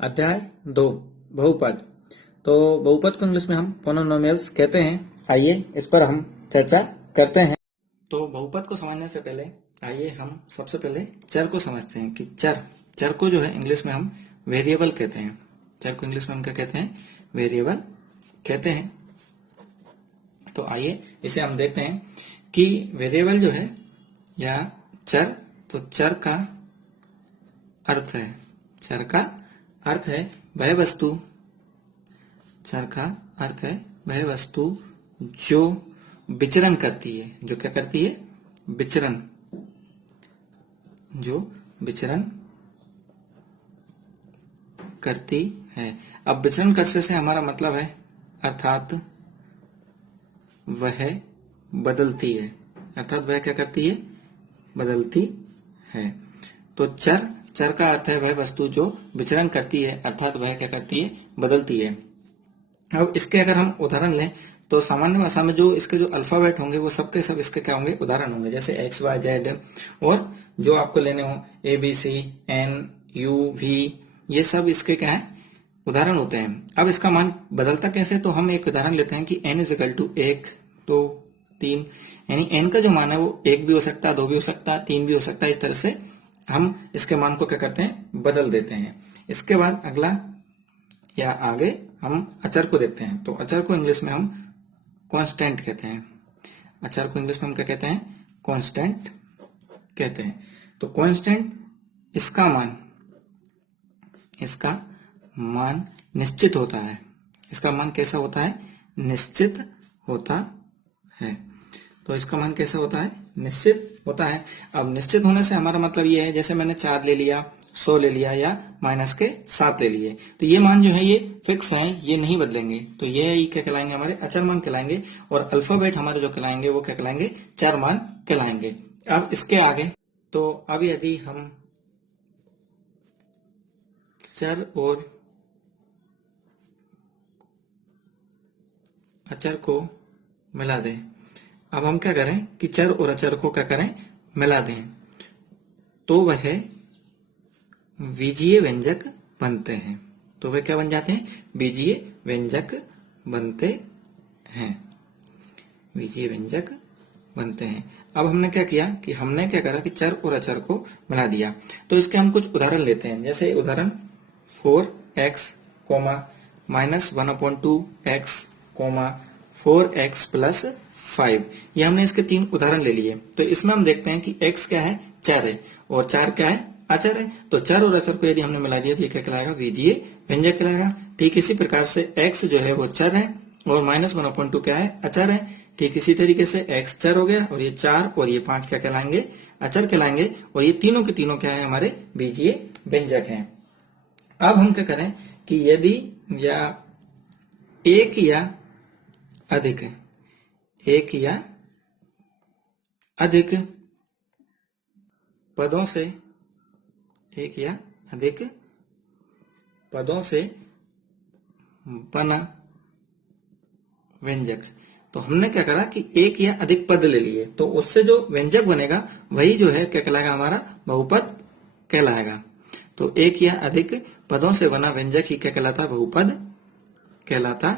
अध्याय 2 बहुपद। तो बहुपद को इंग्लिश में हम पोनोनोमियल्स कहते हैं। आइए इस पर हम चर्चा करते हैं। तो बहुपद को समझने से पहले आइए हम सबसे पहले चर को समझते हैं कि चर को जो है इंग्लिश में हम वेरिएबल कहते हैं। चर को इंग्लिश में हम क्या कहते हैं? वेरिएबल कहते हैं। तो आइए इसे हम देखते हैं कि वेरिएबल जो है या चर, तो चर का अर्थ है, चर का अर्थ है वह वस्तु, चर का अर्थ है वह वस्तु जो विचरण करती है। जो क्या करती है? विचरण, जो विचरण करती है। अब विचरण करने से हमारा मतलब है अर्थात वह बदलती है, अर्थात वह क्या करती है? बदलती है। तो चर का अर्थ है वह वस्तु जो विचरण करती है, अर्थात वह क्या करती है? बदलती है। अब इसके अगर हम उदाहरण लें तो सामान्य भाषा में जो इसके जो अल्फाबेट होंगे वो सबके सब इसके क्या होंगे? उदाहरण होंगे। जैसे एक्स वाई जेड, और जो आपको लेने हो A B C N U V, ये सब इसके क्या है? उदाहरण होते हैं। अब इसका मान बदलता कैसे? तो हम एक उदाहरण लेते हैं कि n इजिकल टू 1 2 3, यानी n का जो मान है वो 1 भी हो सकता है, 2 भी हो सकता है, 3 भी हो सकता है। इस तरह से हम इसके मान को क्या करते हैं? बदल देते हैं। इसके बाद अगला या आगे हम अचर को देखते हैं। तो अचर को इंग्लिश में हम कांस्टेंट कहते हैं। अचर को इंग्लिश में हम क्या कहते हैं? कांस्टेंट कहते हैं। तो कांस्टेंट, इसका मान निश्चित होता है। इसका मान कैसा होता है? निश्चित होता है। तो इसका मान कैसा होता है? निश्चित होता है। अब निश्चित होने से हमारा मतलब ये है, जैसे मैंने 4 ले लिया, 100 ले लिया या माइनस के 7 ले लिए, तो ये मान जो है ये फिक्स है, ये नहीं बदलेंगे। तो ये क्या कहलाएंगे? हमारे अचर मान कहलाएंगे। और अल्फाबेट हमारे जो कहलाएंगे वो क्या कहलाएंगे? चर मान कहलाएंगे। अब इसके आगे, तो अब यदि हम चर और अचर को मिला दें। अब हम क्या करें कि चर और अचर को क्या करें? मिला दें, तो वह बीजीय व्यंजक बनते हैं। तो वे क्या बन जाते हैं? बीजीय व्यंजक बनते हैं, बीजीय व्यंजक बनते हैं। अब हमने क्या किया कि हमने क्या करा कि चर और अचर को मिला दिया। तो इसके हम कुछ उदाहरण लेते हैं। जैसे उदाहरण 4x, minus 1/2x, 4x plus 5, ये हमने इसके 3 उदाहरण ले लिए। तो इसमें हम देखते हैं कि x क्या है? चर है, और 4 क्या है? अचर है। तो चर और अचर को यदि हमने मिला दिया तो ये क्या कहलाएगा? बीजीय व्यंजक कहलाएगा। ठीक इसी प्रकार से x जो है वो चर है और माइनस 1/2 क्या है? अचर है। ठीक इसी तरीके से x चर हो गया, और ये 4 और ये 5 क्या कहलाएंगे? अचर कहलाएंगे। और ये तीनों के तीनों क्या है? हमारे बीजीय व्यंजक हैं। अब हम क्या करें कि यदि या एक या अधिक पदों से, एक या अधिक पदों से बना व्यंजक। तो हमने क्या करा कि एक या अधिक पद ले लिए, तो उससे जो व्यंजक बनेगा वही जो है क्या कहलाएगा? हमारा बहुपद कहलाएगा। तो एक या अधिक पदों से बना व्यंजक ही क्या कहलाता है? बहुपद कहलाता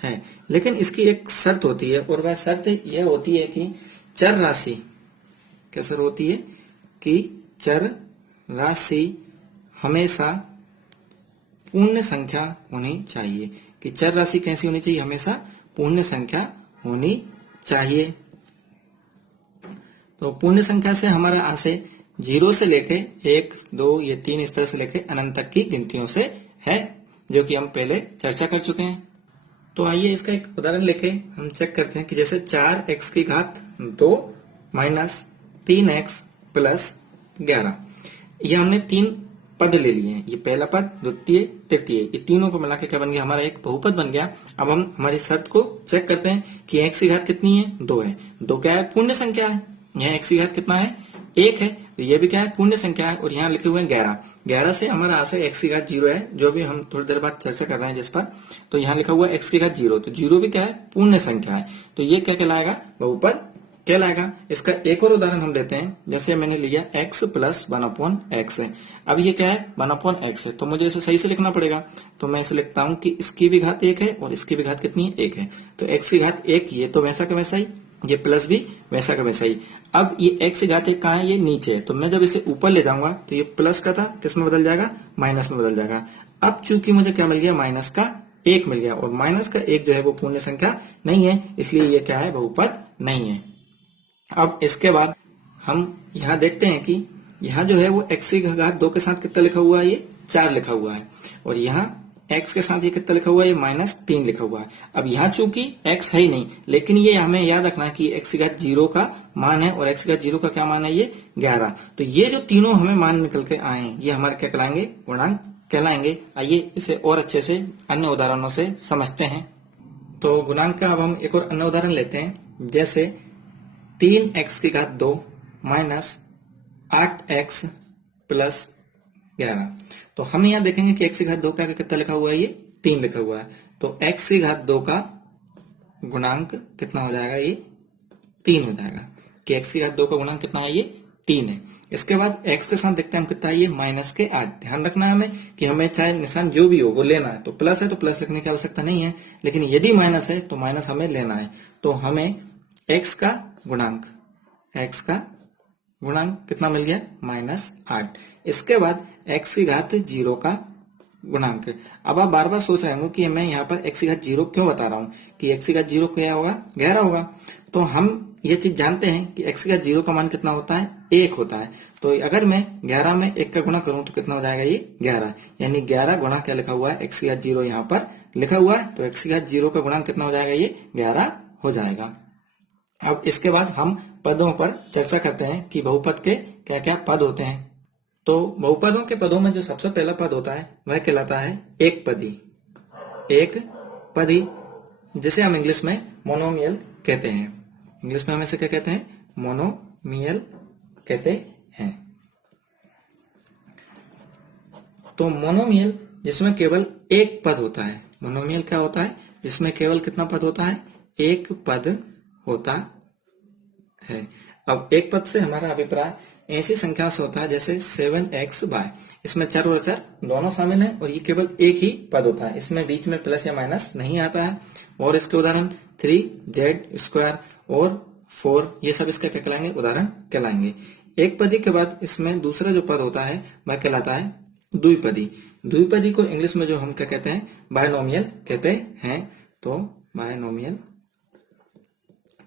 है। लेकिन इसकी एक शर्त होती है, और वह शर्त यह होती है कि चर राशि, क्या शर्त होती है? कि चर राशि हमेशा पूर्ण संख्या होनी चाहिए। कि चर राशि कैसी होनी चाहिए? हमेशा पूर्ण संख्या होनी चाहिए। तो पूर्ण संख्या से हमारा यहाँ से 0 से लेके 1 2 ये 3 इस तरह से लेके अनंत तक की गिनतियों से है, जो कि हम पहले चर्चा कर चुके हैं। तो आइए इसका एक उदाहरण लेके हम चेक करते हैं कि जैसे 4x की घात 2 माइनस 3x प्लस 11, ये हमने 3 पद ले लिए हैं। ये पहला पद, द्वितीय, तृतीय, ये तीनों को मिला के क्या बन गया? हमारा एक बहुपद बन गया। अब हम हमारी शर्त को चेक करते हैं कि x की घात कितनी है? 2 है। 2 क्या है? पूर्ण संख्या है। यहाँ x की घात कितना है? 1 है। तो ये भी क्या है? पूर्ण संख्या है। और यहाँ लिखे हुए हैं 11। 11 से हमारा यहाँ से x की घात 0 है, जो भी हम थोड़ी देर बाद चर्चा कर रहे हैं जिस पर। तो यहाँ लिखा हुआ है x की घात 0, तो 0 भी क्या है? पूर्ण संख्या है। तो ये क्या कहलाएगा? बहुपद कहलाएगा। इसका एक और उदाहरण हम लेते हैं। जैसे मैंने लिया x प्लस 1/x है। अब ये क्या है, 1/x है, तो मुझे इसे सही से लिखना पड़ेगा। तो मैं इसे लिखता हूं कि इसकी भी घात 1 है और इसकी भी घात कितनी है, 1 है। तो x की घात 1 ये तो वैसा का वैसा ही, ये प्लस भी वैसा का वैसा ही। अब ये x की घात 1 कहाँ है, ये नीचे है। तो मैं जब इसे ऊपर ले जाऊंगा तो ये प्लस का था किस में बदल जाएगा, माइनस में बदल जाएगा। अब चूंकि मुझे क्या मिल गया, माइनस का 1 मिल गया, और माइनस का 1 जो है वो पूर्ण संख्या नहीं है, इसलिए ये क्या है, बहुपद नहीं है। अब इसके बाद हम यहाँ देखते हैं कि यहाँ जो है वो x की घात 2 के साथ कितना लिखा हुआ है, ये 4 लिखा हुआ है, और यहाँ x के साथ ये कितना लिखा हुआ है, ये -3 लिखा हुआ है। अब यहाँ चूंकि x है ही नहीं, लेकिन ये हमें याद रखना है कि x की घात 0 का मान है, और x की घात 0 का क्या मान है, ये 11। तो ये जो तीनों हमें मान निकल के आए हैं, ये हमारे क्या कहलाएंगे, गुणांक कहलाएंगे। आइए इसे और अच्छे से अन्य उदाहरणों से समझते हैं। तो गुणांक का अब हम एक और अन्य उदाहरण लेते हैं। जैसे 3x की घात 2 माइनस 8x प्लस 11। तो हम यहाँ देखेंगे कि x की घात 2 का कितना लिखा हुआ है, ये 3 लिखा हुआ है। तो x की घात 2 का गुणांक कितना हो जाएगा, ये 3 हो जाएगा। कि x की घात 2 का गुणांक कितना है, ये 3 है। इसके बाद x के साथ देखते हैं हम कितना है, ये -8। ध्यान रखना है हमें कि हमें चाहे निशान जो भी हो वो लेना है। तो प्लस है तो प्लस लिखने की आवश्यकता नहीं है, लेकिन यदि माइनस है तो माइनस हमें लेना है। तो हमें x का गुणांक कितना मिल गया, -8। इसके बाद x की घात 0 का गुणांक। अब आप बार बार सोच रहे होंगे कि मैं यहाँ पर x की घात 0 क्यों बता रहा हूँ, कि x की घात 0 क्या होगा, 11 होगा। तो हम ये चीज जानते हैं कि x की घात 0 का मान कितना होता है, 1 होता है। तो अगर मैं 11 में 1 का गुणा करूं तो कितना हो जाएगा, ये 11। यानी 11 गुणा क्या लिखा हुआ है, x की घात 0 यहाँ पर लिखा हुआ है। तो x की घात 0 का गुणांक कितना हो जाएगा, ये 11 हो जाएगा। अब इसके बाद हम पदों पर चर्चा करते हैं कि बहुपद के क्या क्या पद होते हैं। तो बहुपदों के पदों में जो सबसे पहला पद होता है वह कहलाता है एक पदी, जिसे हम इंग्लिश में मोनोमियल कहते हैं। इंग्लिश में हम इसे क्या कहते हैं, मोनोमियल कहते हैं। तो मोनोमियल जिसमें केवल एक पद होता है। मोनोमियल क्या होता है, जिसमें केवल कितना पद होता है, एक पद होता है। अब एक पद से हमारा अभिप्राय ऐसी संख्या से होता है जैसे 7x/। इसमें चर और अचर दोनों शामिल हैं, और ये केवल एक ही पद होता है। इसमें बीच में प्लस या माइनस नहीं आता है। और इसके उदाहरण 3z² और 4, ये सब इसके क्या कहलाएंगे, उदाहरण कहलाएंगे। एक पदी के बाद इसमें दूसरा जो पद होता है वह कहलाता है द्विपदी। द्विपदी को इंग्लिश में जो हम क्या कहते हैं, बायनोमियल कहते हैं। तो बायनोमियल,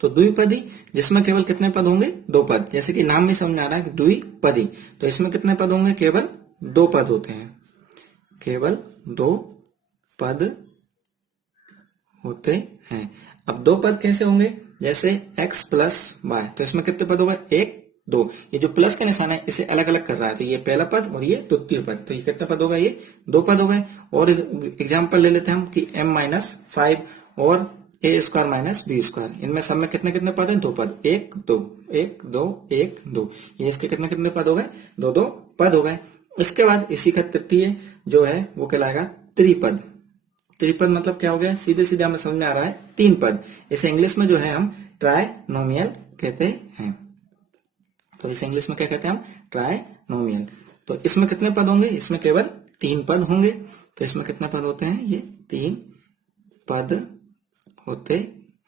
तो द्विपदी जिसमें केवल कितने पद होंगे, 2 पद। जैसे कि नाम में समझ आ रहा है कि द्विपदी, तो इसमें कितने पद होंगे, केवल 2 पद होते हैं, केवल 2 पद होते हैं। अब 2 पद कैसे होंगे, जैसे x प्लस y, तो इसमें कितने पद होगा, 1 2। ये जो प्लस के निशान है इसे अलग अलग कर रहा है, तो ये पहला पद और ये द्वितीय पद, तो ये कितने पद होगा, ये 2 पद हो गए। और एग्जाम्पल ले लेते हैं हम कि m-5 और a² - b², इनमें सब में कितने कितने पद हैं, 2 पद, 1 2 1 2 1 2। ये इसके कितने कितने पद हो गए, 2 2 पद हो गए। इसके बाद इसी का तृतीय जो है वो कहलाएगा त्रिपद। त्रिपद मतलब क्या हो गया, सीधे सीधे हमें समझ में आ रहा है 3 पद। इसे इंग्लिश में जो है हम ट्राइनोमियल कहते हैं। तो इसे इंग्लिश में क्या कहते हैं हम, ट्राइनोमियल। तो इसमें कितने पद होंगे, इसमें केवल 3 पद होंगे। तो इसमें कितने पद होते हैं, ये 3 पद होते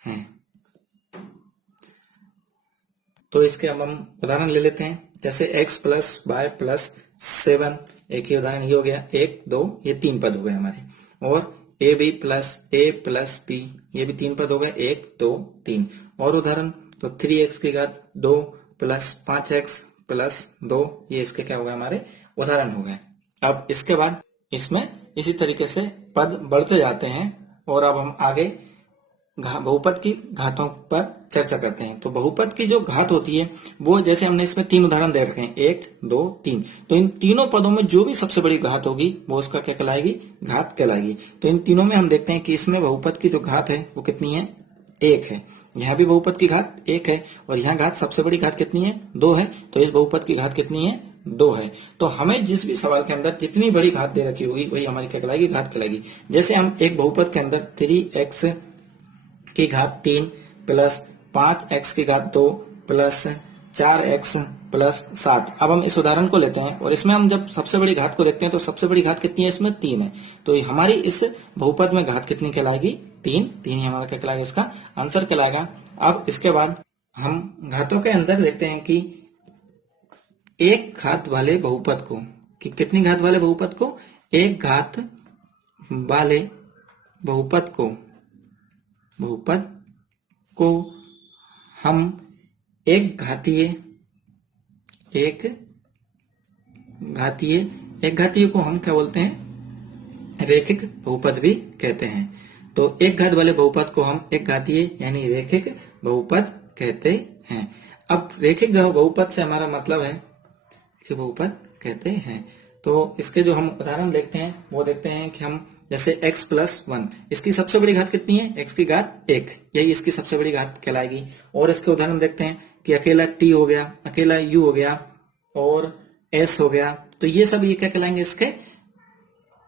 हैं। तो इसके अब हम उदाहरण ले लेते हैं। जैसे x प्लस y प्लस 7, एक ही उदाहरण ये हो गया, 1 2, ये 3 पद हो गए हमारे। और ab plus a plus b, ये भी 3 पद हो गए, 1 2 3। और उदाहरण तो 3x की घात 2 प्लस 5x प्लस 2, ये इसके क्या हो गए, हमारे उदाहरण हो गए। अब इसके बाद इसमें इसी तरीके से पद बढ़ते जाते हैं, और अब हम आगे बहुपद की घातों पर चर्चा करते हैं। तो बहुपद की जो घात होती है वो, जैसे हमने इसमें 3 उदाहरण दे रखे हैं, 1 2 3। तो इन तीनों पदों में जो भी सबसे बड़ी घात होगी वो उसका क्या कहलाएगी, घात कहलाएगी। तो इन तीनों में हम देखते हैं कि इसमें बहुपद की जो घात है वो कितनी है, 1 है। यहाँ भी बहुपद की घात 1 है, और यहाँ घात सबसे बड़ी घात कितनी है, 2 है। तो इस बहुपद की घात कितनी है, 2 है। तो हमें जिस भी सवाल के अंदर जितनी बड़ी घात दे रखी होगी वही हमारी क्या कहलाएगी, घात कहलाएगी। जैसे हम एक बहुपद के अंदर 3x की घात 3 प्लस 5x की घात 2 प्लस 4x प्लस 7। अब हम इस उदाहरण को लेते हैं और इसमें हम जब सबसे बड़ी घात को देखते हैं तो सबसे बड़ी घात कितनी है, इसमें 3 है। तो हमारी इस बहुपद में घात कितनी कहलाएगी, 3। 3 ही हमारा क्या कहलाएगा, इसका आंसर कहलाएगा। अब इसके बाद हम घातों के अंदर देखते हैं कि एक घात वाले बहुपद को, कि कितनी घात वाले बहुपद को, एक घात वाले बहुपद को हम एक घातीय को हम क्या बोलते हैं, रेखिक बहुपद भी कहते हैं। तो एक घात वाले बहुपद को हम एक घातीय यानी रेखिक बहुपद कहते हैं। अब रेखिक बहुपद से हमारा मतलब है कि बहुपद कहते हैं। तो इसके जो हम उदाहरण देखते हैं वो देखते हैं कि हम जैसे x प्लस 1, इसकी सबसे बड़ी घात कितनी है, x की घात 1, यही इसकी सबसे बड़ी घात कहलाएगी। और इसके उदाहरण देखते हैं कि अकेला t हो गया, अकेला u हो गया और s हो गया। तो ये सब ये क्या कहलाएंगे, इसके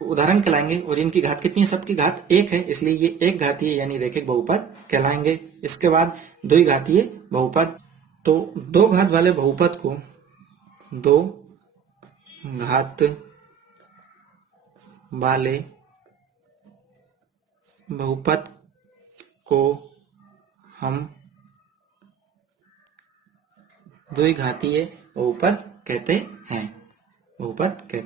उदाहरण कहलाएंगे। और इनकी घात कितनी है, सबकी घात 1 है, इसलिए ये एक घातीय यानी रेखिक बहुपद कहलाएंगे। इसके बाद द्विघातीय बहुपद। तो दो घात वाले बहुपद को, दो घात वाले बहुपद को हम द्विघातीय बहुपद कहते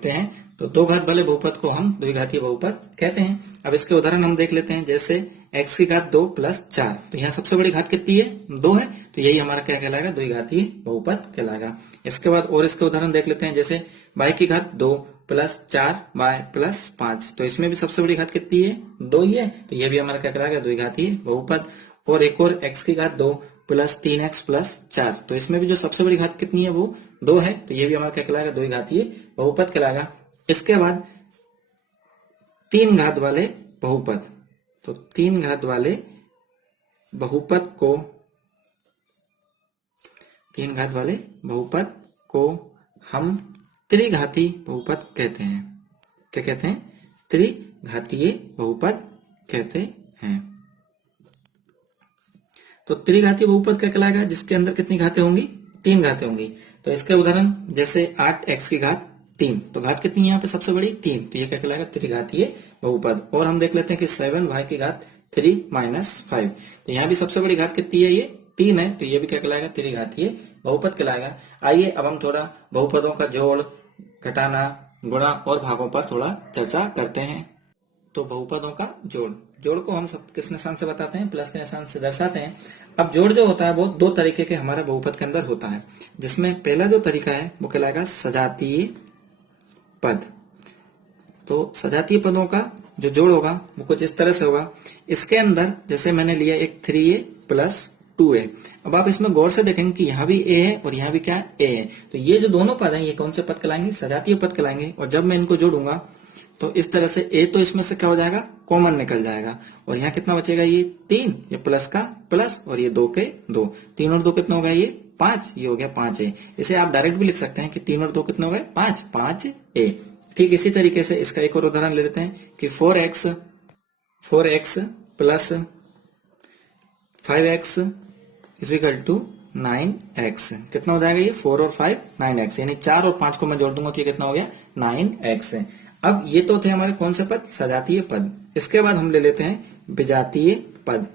हैं, तो दो घात वाले बहुपद को हम द्विघातीय बहुपद कहते हैं। अब इसके उदाहरण हम देख लेते हैं। जैसे x की घात 2 प्लस 4, तो यहाँ सबसे बड़ी घात कितनी है, 2 है, तो यही हमारा क्या कहलाएगा, द्विघातीय बहुपद कहलाएगा। इसके बाद और इसके उदाहरण देख लेते हैं। जैसे y की घात 2 प्लस 4y प्लस 5, तो इसमें भी सबसे बड़ी घात कितनी है, 2 ही है, तो यह भी हमारा क्या कहलाएगा, द्विघातीय बहुपद। और एक और x की घात 2 प्लस 3x प्लस 4, तो इसमें भी जो सबसे बड़ी घात कितनी है, वो 2 है, तो यह भी हमारा क्या कहलाएगा, द्विघातीय बहुपद कहलाएगा। इसके बाद तीन घात वाले बहुपद, तो तीन घात वाले बहुपद को हम त्रिघातीय बहुपद कहते हैं। क्या कहते हैं, त्रिघातीय बहुपद कहते हैं। तो त्रिघातीय बहुपद क्या कहलाएगा, जिसके अंदर कितनी घातें होंगी, 3 घातें होंगी। तो इसके उदाहरण जैसे 8x की घात 3, तो घात कितनी है यहाँ पे सबसे बड़ी, 3, तो ये क्या कहलाएगा, त्रिघातीय बहुपद। और हम देख लेते हैं कि 7y की घात 3 माइनस 5, तो यहाँ भी सबसे बड़ी घात कितनी है, ये 3 है, तो ये भी क्या कहलाएगा, त्रिघातीय बहुपद कहलाएगा। आइए अब हम थोड़ा बहुपदों का जोड़, घटाना, गुणा और भागों पर थोड़ा चर्चा करते हैं। तो बहुपदों का जोड़ को हम सब किस निशान से बताते हैं, प्लस के निशान से दर्शाते हैं। अब जोड़ जो होता है वो 2 तरीके के हमारे बहुपद के अंदर होता है, जिसमें पहला जो तरीका है वो कहलाएगा सजातीय पद। तो सजातीय पदों का जो जोड़ होगा वो कुछ इस तरह से होगा। इसके अंदर जैसे मैंने लिया एक 3a प्लस 2a, अब आप इसमें गौर से देखेंगे कि यहाँ भी a है और यहाँ भी क्या है, a है, तो ये जो दोनों पद हैं ये कौन से पद कहलाएंगे, सजातीय पद कहलाएंगे। और जब मैं इनको जोड़ूंगा तो इस तरह से a तो इसमें से क्या हो जाएगा, कॉमन निकल जाएगा, और यहाँ कितना बचेगा, ये 3, ये प्लस का प्लस और ये 2 के 2, 3 और 2 कितना हो गया, ये 5, ये हो गया 5a। इसे आप डायरेक्ट भी लिख सकते हैं कि 3 और 2 कितने हो गए, 5, 5a। ठीक इसी तरीके से इसका एक और उदाहरण ले लेते हैं कि 4x plus 5x is equal to 9x, कितना हो जाएगा, ये 4 और 5 9x, यानी 4 और 5 को मैं जोड़ दूंगा तो ये कितना हो गया, 9x। अब ये तो थे हमारे कौन से पद, सजातीय पद। इसके बाद हम ले लेते हैं विजातीय पद।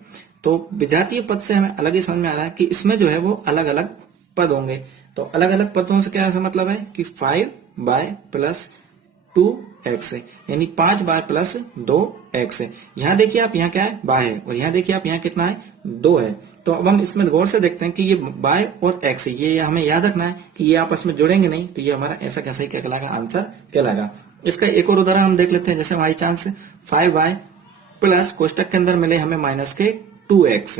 तो विजातीय पद से हमें अलग ही समझ में आ रहा है कि इसमें जो है वो अलग अलग पद होंगे। तो अलग अलग पदों से क्या मतलब है कि 5y प्लस 2x, यानी 5y प्लस 2x। यहाँ देखिए आप, यहाँ क्या है, y है, और यहाँ देखिए आप, यहाँ कितना है, 2 है। तो अब हम इसमें गौर से देखते हैं कि ये y और x, ये हमें याद रखना है कि ये आपस में जुड़ेंगे नहीं, तो ये हमारा ऐसा कैसा ही क्या कहलाएगा, आंसर कहलाएगा। इसका एक और उदाहरण हम देख लेते हैं। जैसे बाई चांस 5y प्लस कोष्टक के अंदर मिले हमें माइनस के 2x,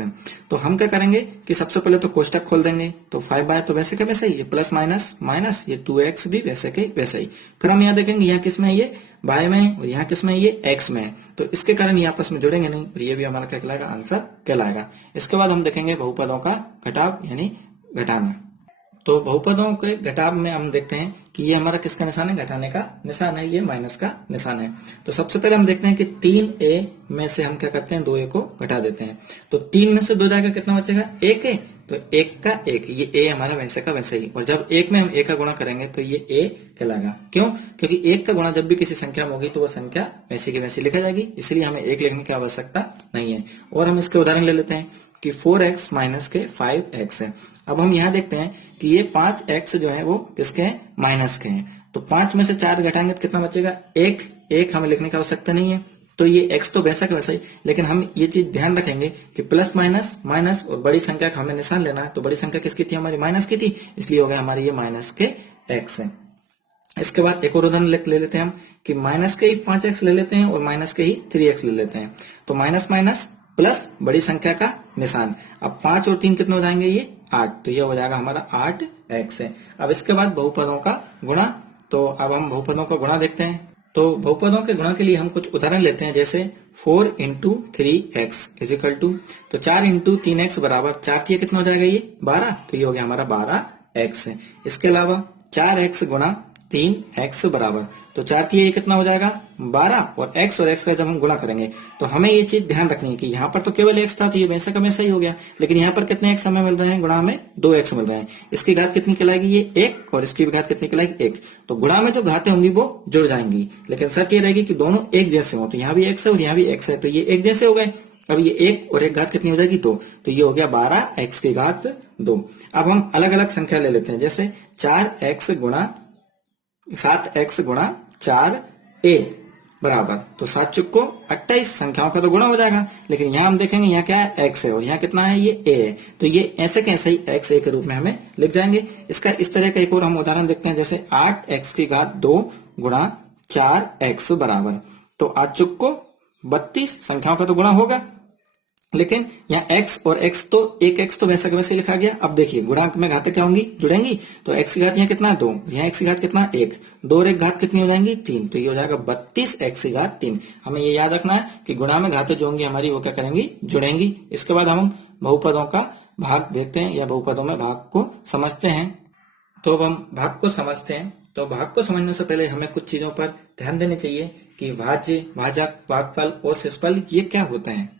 तो हम क्या करेंगे कि सबसे पहले तो कोष्टक खोल देंगे, तो 5y तो वैसे के वैसे ही, ये प्लस माइनस माइनस, ये 2x भी वैसे के वैसे ही। फिर हम यहाँ देखेंगे यहाँ किस में है, ये y में है, और यहाँ किस में है, ये x में है, तो इसके कारण ये आपस में जुड़ेंगे नहीं, और ये भी हमारा क्या कहलाएगा, आंसर कहलाएगा। इसके बाद हम देखेंगे बहुपदों का घटाव यानी घटाना। तो बहुपदों के घटाव में हम देखते हैं कि ये हमारा किसका निशान है, घटाने का निशान है, ये माइनस का निशान है। तो सबसे पहले हम देखते हैं कि 3a में से हम क्या करते हैं, 2a को घटा देते हैं। तो 3 में से 2 जाएगा, कितना बचेगा, 1 है। तो 1 का 1, ये a हमारा वैसे का वैसे ही। और जब 1 में हम a का गुणा करेंगे तो ये a कहलाएगा। क्यों? क्योंकि 1 का गुणा जब भी किसी संख्या में होगी तो वो संख्या वैसी की वैसी लिखा जाएगी, इसलिए हमें 1 लिखने की आवश्यकता नहीं है। और हम इसके उदाहरण ले लेते हैं कि 4x माइनस के 5x है। अब हम यहाँ देखते हैं कि ये 5x जो है वो किसके हैं, माइनस के हैं। तो 5 में से 4 घटाएंगे तो कितना बचेगा, 1 हमें लिखने की आवश्यकता नहीं है। तो ये x तो वैसा का वैसा ही, लेकिन हम ये चीज ध्यान रखेंगे कि प्लस माइनस माइनस और बड़ी संख्या का हमें निशान लेना है। तो बड़ी संख्या किसकी थी, हमारी माइनस की थी, इसलिए हो गया हमारी ये माइनस के x है। इसके बाद एक और उदाहरण ले लेते हैं हम कि माइनस के ही 5x ले लेते हैं और माइनस के ही 3x ले लेते हैं। तो माइनस माइनस प्लस बड़ी संख्या का निशान। अब 5 और 3 कितने हो जाएंगे, ये 8। तो ये हो जाएगा हमारा 8x है। अब इसके बाद बहुपदों का गुणा। तो अब हम बहुपदों का गुणा देखते हैं। तो बहुपदों के गुणा के लिए हम कुछ उदाहरण लेते हैं, जैसे 4 इंटू 3x इजिकल टू, तो 4 इंटू 3x बराबर 4 किया कितना हो जाएगा, ये 12। तो ये हो गया हमारा 12x है। इसके अलावा 4x गुणा 3x बराबर, तो 4 की ये कितना हो जाएगा, 12। और x का जब हम गुणा करेंगे तो हमें ये चीज ध्यान रखनी है कि यहाँ पर तो केवल x था, तो ये वैसा का वैसा ही हो गया। लेकिन यहाँ पर कितने x हमें मिल रहे हैं, गुणा में 2x मिल रहे हैं। इसकी घात कितनी कहलाएगी, ये 1, और इसकी भी घात कितनी कहलाएगी, 1। तो गुणा में जो घातें होंगी वो जुड़ जाएंगी, लेकिन शर्त ये रहेगी कि दोनों एक जैसे हो। तो यहाँ भी x है और यहाँ भी x है, तो ये एक जैसे हो गए। अब ये 1 और 1 घात कितनी हो जाएगी, 2। तो ये हो गया 12x की घात 2। अब हम अलग अलग संख्या ले लेते हैं, जैसे 7x गुणा 4a बराबर, तो 7 चुक्को 28 संख्याओं का तो गुणा हो जाएगा। लेकिन यहाँ हम देखेंगे यहाँ क्या है, x है, और यहाँ कितना है, ये a है। तो ये ऐसे कैसे ही x a के रूप में हमें लिख जाएंगे। इसका इस तरह का एक और हम उदाहरण देखते हैं, जैसे 8x की घात 2 गुणा 4x बराबर, तो 8 चुक्को 32 संख्याओं का तो गुणा होगा। लेकिन यहाँ x और x तो एक x तो वैसा वैसे लिखा गया। अब देखिए गुणांक में घातें क्या होंगी, जुड़ेंगी। तो x की घात यहाँ कितना है, 2, यहाँ x की घात कितना, 1, 2 और 1 घात कितनी हो जाएंगी, 3। तो ये हो जाएगा 32x की घात 3। हमें ये याद रखना है कि गुणा में घातें जो होंगी हमारी वो क्या करेंगी, जुड़ेंगी। इसके बाद हम बहुपदों का भाग देखते हैं या बहुपदों में भाग को समझते हैं। तो अब हम भाग को समझते हैं। तो भाग को समझने से पहले हमें कुछ चीजों पर ध्यान देनी चाहिए कि भाज्य, भाजक, भागफल और शेषफल ये क्या होते हैं।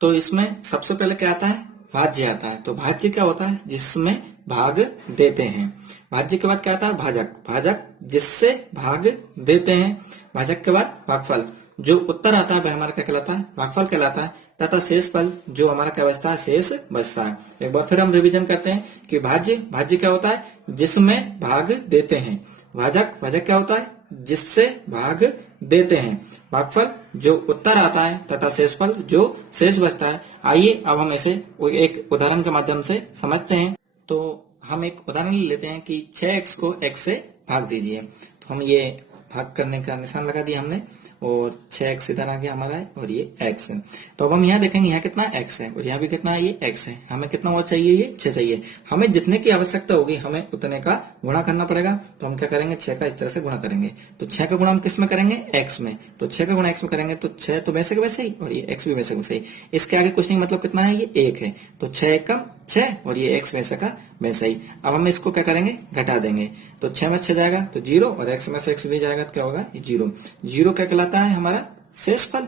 तो इसमें सबसे पहले क्या आता है, भाज्य आता है। तो भाज्य क्या होता है, जिसमें भाग देते हैं। भाज्य के बाद क्या आता है, भाजक, भाजक जिससे भाग देते हैं। भाजक के बाद भागफल, जो उत्तर आता है वह हमारा क्या कहलाता है, भागफल कहलाता है। तथा शेषफल, जो हमारा क्या बचता है, शेष बचता है। एक बार फिर हम रिवीजन करते हैं कि भाज्य, भाज्य क्या होता है, जिसमें भाग देते हैं। भाजक, भाजक क्या होता है, जिससे भाग देते हैं। भागफल, जो उत्तर आता है, तथा शेषफल, जो शेष बचता है। आइए अब हम इसे एक उदाहरण के माध्यम से समझते हैं। तो हम एक उदाहरण लेते हैं कि 6x को x से भाग दीजिए। तो हम ये भाग करने का निशान लगा दिया हमने, और 6x इधर आ गया हमारा है, और ये x है। तो अब हम यहाँ देखेंगे यहाँ कितना x है और यहाँ भी कितना है, ये x है। हमें कितना और चाहिए, ये 6 चाहिए। हमें जितने की आवश्यकता होगी हमें उतने का गुणा करना पड़ेगा। तो हम क्या करेंगे, 6 का इस तरह से गुणा करेंगे। तो 6 का गुणा हम किस में करेंगे, x में। तो 6 का गुणा x में करेंगे तो 6 तो वैसे के वैसे ही, और ये x भी वैसे के वैसे ही। इसके आगे कुछ नहीं, मतलब कितना है, ये 1 है। तो 6 एकम 6, और ये x वैसे का वैसा ही। अब हम इसको क्या करेंगे, घटा देंगे। तो 6 में 6 जाएगा तो 0, और x में से x भी जाएगा तो क्या होगा, ये 0। 0 क्या कहलाता है, हमारा शेषफल।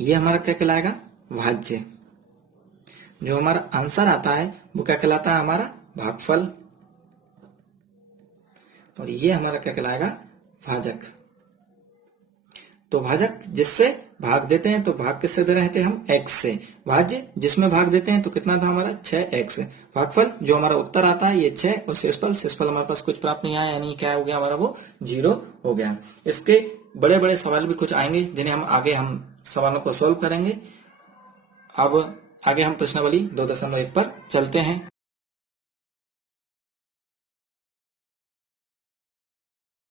ये हमारा क्या कहलाएगा, भाज्य। जो हमारा आंसर आता है वो क्या कहलाता है, हमारा भागफल। और ये हमारा क्या कहलाएगा, भाजक। तो भाजक जिससे भाग देते हैं, तो भाग किससे दे रहे थे हम, x से। भाज्य जिसमें भाग देते हैं, तो कितना था हमारा, 6x। भागफल, जो हमारा उत्तर आता है, ये 6, और शेषफल, शेषफल हमारे पास कुछ प्राप्त नहीं आया, यानी क्या हो गया हमारा, वो 0 हो गया। इसके बड़े बड़े सवाल भी कुछ आएंगे जिन्हें हम आगे हम सवालों को सोल्व करेंगे। अब आगे हम प्रश्नावली 2.1 पर चलते हैं।